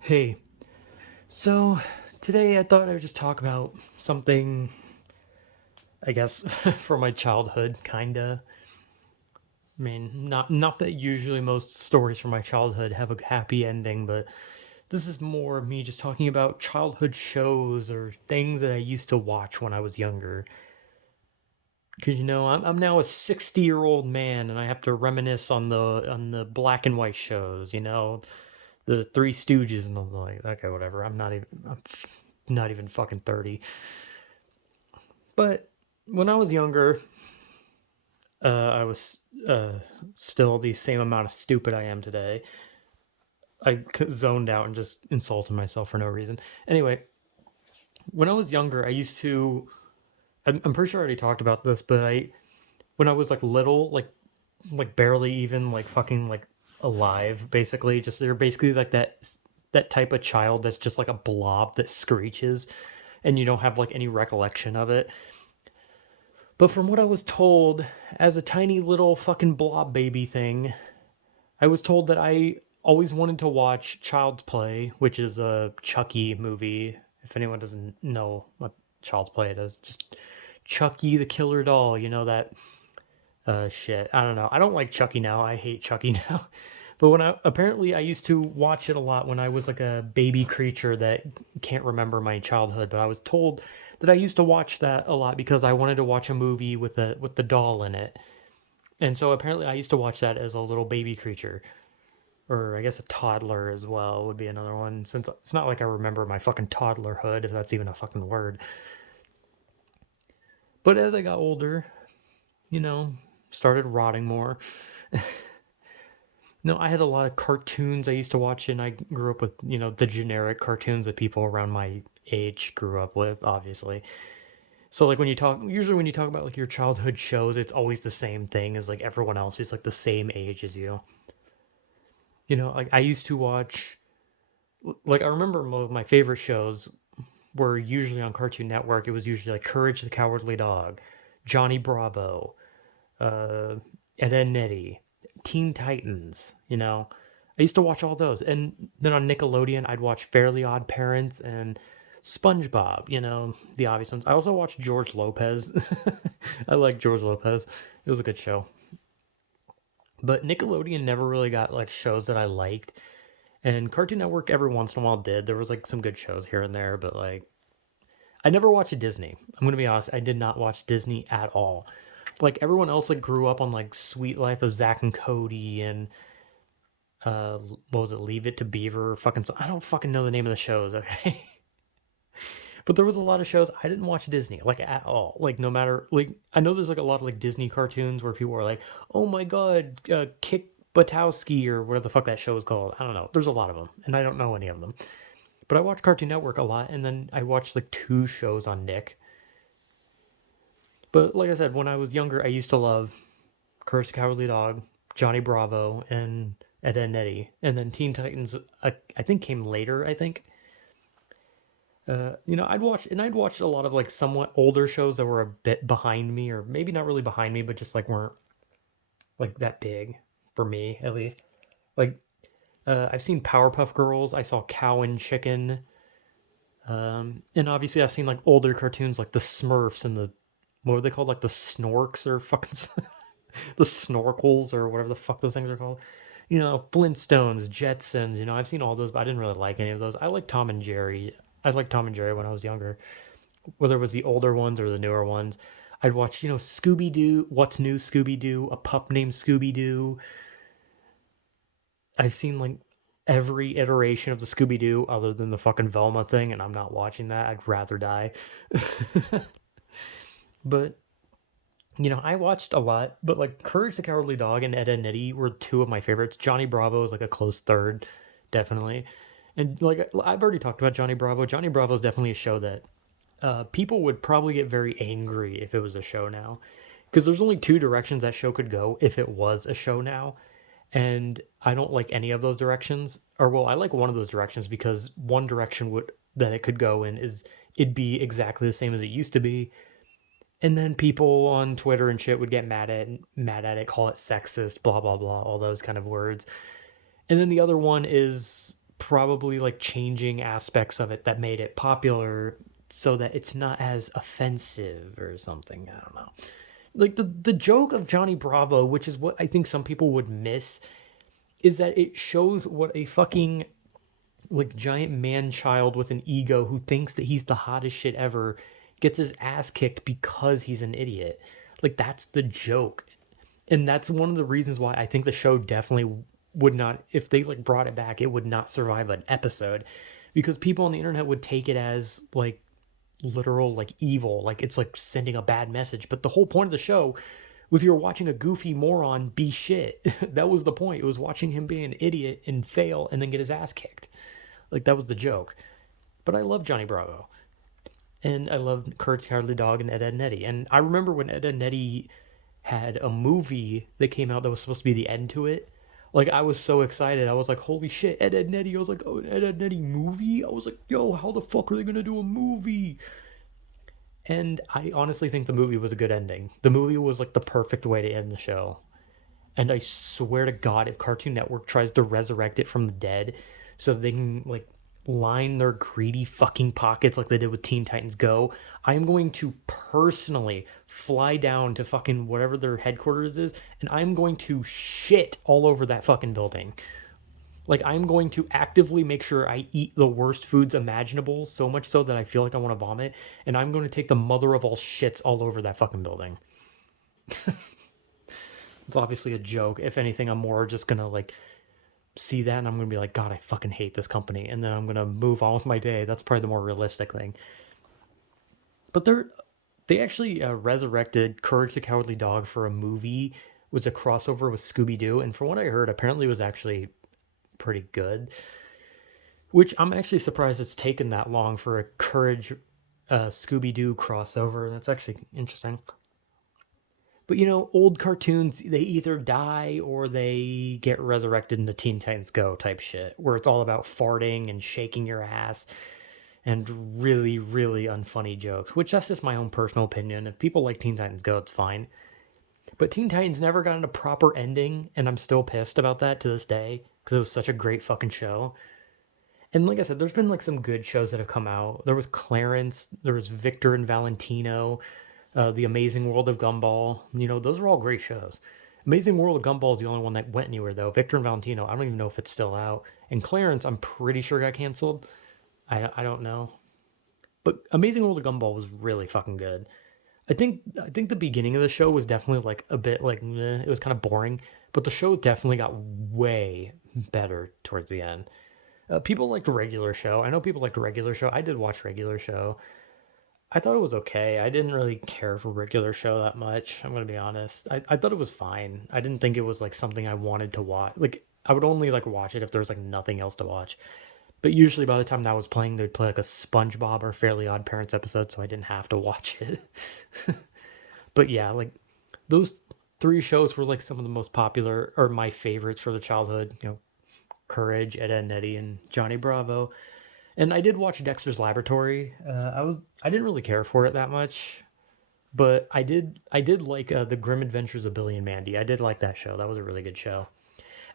Hey, so today I thought I would just talk about something, I guess, from my childhood, kinda. I mean, not that usually most stories from my childhood have a happy ending, but this is more me just talking about childhood shows or things that I used to watch when I was younger. Because I'm now a 60-year-old man, and I have to reminisce on the black and white shows. The Three Stooges, and I'm like, okay, whatever. I'm not even fucking 30. But when I was younger, I was still the same amount of stupid I am today. I zoned out and just insulted myself for no reason. Anyway, when I was younger, I used to. I'm pretty sure I already talked about this, but when I was like little, like barely even like fucking like alive, basically, just they're basically like that type of child that's just like a blob that screeches, and you don't have like any recollection of it. But from what I was told, as a tiny little fucking blob baby thing, I was told that I always wanted to watch Child's Play, which is a Chucky movie. If anyone doesn't know what Child's Play it is, just Chucky the Killer Doll. You know that shit. I don't know. I don't like Chucky now. I hate Chucky now. But when I used to watch it a lot when I was like a baby creature that can't remember my childhood, but I was told that I used to watch that a lot because I wanted to watch a movie with the doll in it. And so apparently I used to watch that as a little baby creature, or I guess a toddler as well would be another one, since it's not like I remember my fucking toddlerhood, if that's even a fucking word. But as I got older, you know, started rotting more. No, I had a lot of cartoons I used to watch, and I grew up with, the generic cartoons that people around my age grew up with, obviously. So, like, usually when you talk about like your childhood shows, it's always the same thing as like everyone else who's like the same age as you. Like I used to watch, like, I remember my favorite shows were usually on Cartoon Network. It was usually like Courage the Cowardly Dog, Johnny Bravo, uh, Ed, Edd n Eddy, Teen Titans. I used to watch all those, and then on Nickelodeon, I'd watch Fairly Odd Parents and SpongeBob. The obvious ones. I also watched George Lopez. I like George Lopez. It was a good show. But Nickelodeon never really got like shows that I liked, and Cartoon Network every once in a while did. There was like some good shows here and there, but like I never watched Disney. I'm gonna be honest. I did not watch Disney at all. Like everyone else, like grew up on like Sweet Life of Zach and Cody and what was it? Leave It to Beaver. Fucking, I don't fucking know the name of the shows. Okay, but there was a lot of shows I didn't watch Disney like at all. Like no matter like I know there's like a lot of like Disney cartoons where people are like, oh my god, Kick Batowski or whatever the fuck that show is called. I don't know. There's a lot of them, and I don't know any of them. But I watch Cartoon Network a lot, and then I watched like two shows on Nick. But like I said, when I was younger, I used to love Courage the Cowardly Dog, Johnny Bravo, and Ed, Edd n Eddy. And then Teen Titans, I think came later. I think. I'd watch a lot of like somewhat older shows that were a bit behind me, or maybe not really behind me, but just like weren't like that big for me at least. Like I've seen Powerpuff Girls. I saw Cow and Chicken. And obviously I've seen like older cartoons like the Smurfs and the what were they called? Like the Snorks or fucking the Snorkels or whatever the fuck those things are called. Flintstones, Jetsons. I've seen all those, but I didn't really like any of those. I like Tom and Jerry. I liked Tom and Jerry when I was younger, whether it was the older ones or the newer ones. I'd watch, Scooby Doo, What's New Scooby Doo, A Pup Named Scooby Doo. I've seen like every iteration of the Scooby Doo other than the fucking Velma thing, and I'm not watching that. I'd rather die. But I watched a lot, but like Courage the Cowardly Dog and Ed, Edd n Eddy were two of my favorites. Johnny Bravo is like a close third, definitely. And like I've already talked about Johnny Bravo. Johnny Bravo is definitely a show that people would probably get very angry if it was a show now, because there's only two directions that show could go if it was a show now, and I don't like any of those directions. Or well, I like one of those directions because one direction would that it could go in is it'd be exactly the same as it used to be, and then people on Twitter and shit would get mad at it, call it sexist, blah blah blah, all those kind of words. And then the other one is probably like changing aspects of it that made it popular so that it's not as offensive or something. I don't know. Like the joke of Johnny Bravo, which is what I think some people would miss, is that it shows what a fucking like giant man child with an ego who thinks that he's the hottest shit ever gets his ass kicked because he's an idiot. Like that's the joke. And that's one of the reasons why I think the show definitely would not, if they like brought it back, it would not survive an episode because people on the internet would take it as like literal like evil, like it's like sending a bad message. But the whole point of the show was you're watching a goofy moron be shit. That was the point. It was watching him be an idiot and fail and then get his ass kicked. Like that was the joke. But I love Johnny Bravo. And I love Courage the Cowardly Dog and Ed, Edd n Eddy. And I remember when Ed, Edd n Eddy had a movie that came out that was supposed to be the end to it. Like I was so excited. I was like, holy shit, Ed, Edd n Eddy. I was like, oh, Ed, Edd n Eddy movie? I was like, yo, how the fuck are they gonna do a movie? And I honestly think the movie was a good ending. The movie was like the perfect way to end the show. And I swear to God, if Cartoon Network tries to resurrect it from the dead so they can like line their greedy fucking pockets like they did with Teen Titans Go, I am going to personally fly down to fucking whatever their headquarters is and I'm going to shit all over that fucking building. Like I'm going to actively make sure I eat the worst foods imaginable, so much so that I feel like I want to vomit, and I'm going to take the mother of all shits all over that fucking building. It's obviously a joke. If anything, I'm more just gonna like see that and I'm gonna be like, God, I fucking hate this company, and then I'm gonna move on with my day. That's probably the more realistic thing. But they actually resurrected Courage the Cowardly Dog for a movie with a crossover with Scooby Doo, and from what I heard, apparently it was actually pretty good. Which I'm actually surprised it's taken that long for a Courage Scooby Doo crossover. That's actually interesting. But you know, old cartoons, they either die or they get resurrected into Teen Titans Go type shit, where it's all about farting and shaking your ass and really, really unfunny jokes, which that's just my own personal opinion. If people like Teen Titans Go, it's fine. But Teen Titans never got a proper ending, and I'm still pissed about that to this day because it was such a great fucking show. And like I said, there's been like some good shows that have come out. There was Clarence, there was Victor and Valentino, The Amazing World of Gumball. You know, those are all great shows. Amazing World of Gumball is the only one that went anywhere though. Victor and Valentino, I don't even know if it's still out. And Clarence, I'm pretty sure got canceled. I don't know. But Amazing World of Gumball was really fucking good. I think the beginning of the show was definitely like a bit like meh, it was kind of boring, but the show definitely got way better towards the end. People liked regular show. I know people liked regular show. I did watch regular show. I thought it was okay. I didn't really care for regular show that much. I'm gonna be honest. I thought it was fine. I didn't think it was like something I wanted to watch. Like I would only like watch it if there was like nothing else to watch. But usually by the time that was playing, they'd play like a SpongeBob or Fairly Odd Parents episode, so I didn't have to watch it. But yeah, like those three shows were like some of the most popular or my favorites for the childhood. You know, Courage, Ed, Edd n Eddy, and Johnny Bravo. And I did watch Dexter's Laboratory. I didn't really care for it that much, but I did like the Grim Adventures of Billy and Mandy. I did like that show. That was a really good show.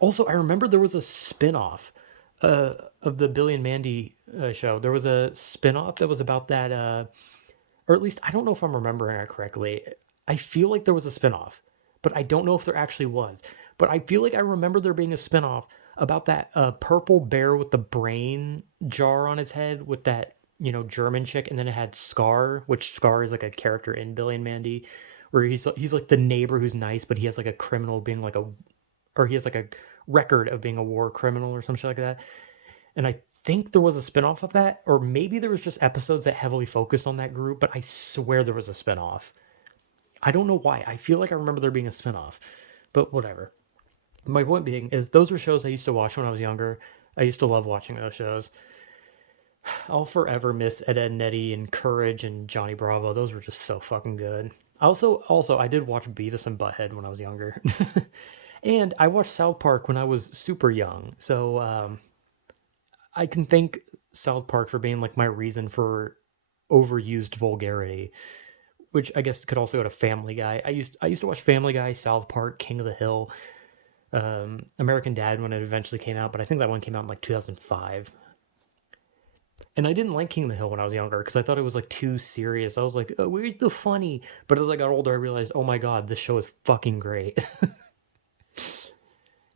Also, I remember there was a spin-off of the Billy and Mandy show. There was a spin-off that was about that or at least I don't know if I'm remembering it correctly. I feel like there was a spin-off, but I don't know if there actually was. But I feel like I remember there being a spin-off about that purple bear with the brain jar on his head with that, you know, German chick, and then it had Scar, which Scar is like a character in Billy and Mandy, where he's like the neighbor who's nice, but he has like a criminal being like a or he has like a record of being a war criminal or something like that. And I think there was a spinoff of that, or maybe there was just episodes that heavily focused on that group, but I swear there was a spinoff. I don't know why. I feel like I remember there being a spinoff, but whatever. My point being is those were shows I used to watch when I was younger. I used to love watching those shows. I'll forever miss Ed, Edd n Eddy and Courage and Johnny Bravo. Those were just so fucking good. Also, I did watch Beavis and Butthead when I was younger. And I watched South Park when I was super young. So I can thank South Park for being like my reason for overused vulgarity, which I guess could also go to Family Guy. I used to watch Family Guy, South Park, King of the Hill. American Dad when it eventually came out, but I think that one came out in like 2005. And I didn't like King of the Hill when I was younger because I thought it was like too serious. I was like, oh, where's the funny? But as I got older, I realized, oh my god, this show is fucking great.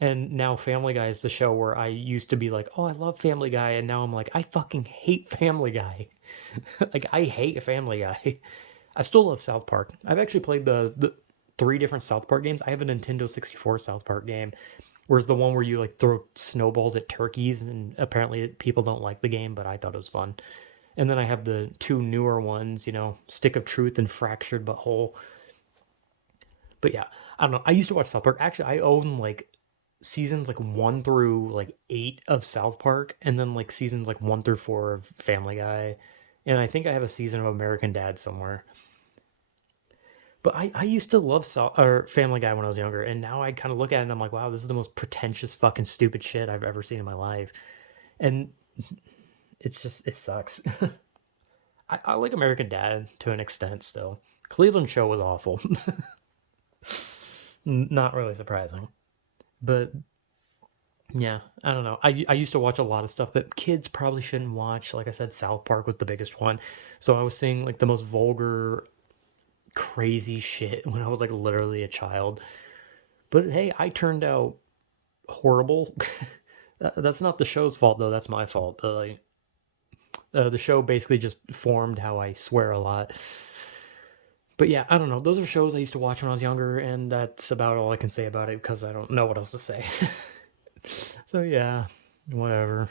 And now Family Guy is the show where I used to be like, oh, I love Family Guy, and now I'm like, I fucking hate Family Guy. Like, I hate Family Guy. I still love South Park. I've actually played the three different South Park games. I have a Nintendo 64 South Park game, whereas the one where you like throw snowballs at turkeys, and apparently people don't like the game, but I thought it was fun. And then I have the two newer ones, Stick of Truth and Fractured But Whole. But yeah, I don't know. I used to watch South Park. Actually, I own like seasons like 1 through like 8 of South Park, and then like seasons like 1 through 4 of Family Guy. And I think I have a season of American Dad somewhere. But I used to love Family Guy when I was younger, and now I kind of look at it and I'm like, wow, this is the most pretentious fucking stupid shit I've ever seen in my life. And it sucks. I like American Dad to an extent still. Cleveland Show was awful. Not really surprising. But yeah, I don't know. I used to watch a lot of stuff that kids probably shouldn't watch. Like I said, South Park was the biggest one. So I was seeing like the most vulgar, crazy shit when I was like literally a child. But hey, I turned out horrible. That's not the show's fault though. That's my fault. The show basically just formed how I swear a lot. But yeah, I don't know. Those are shows I used to watch when I was younger, and that's about all I can say about it because I don't know what else to say. So yeah, whatever.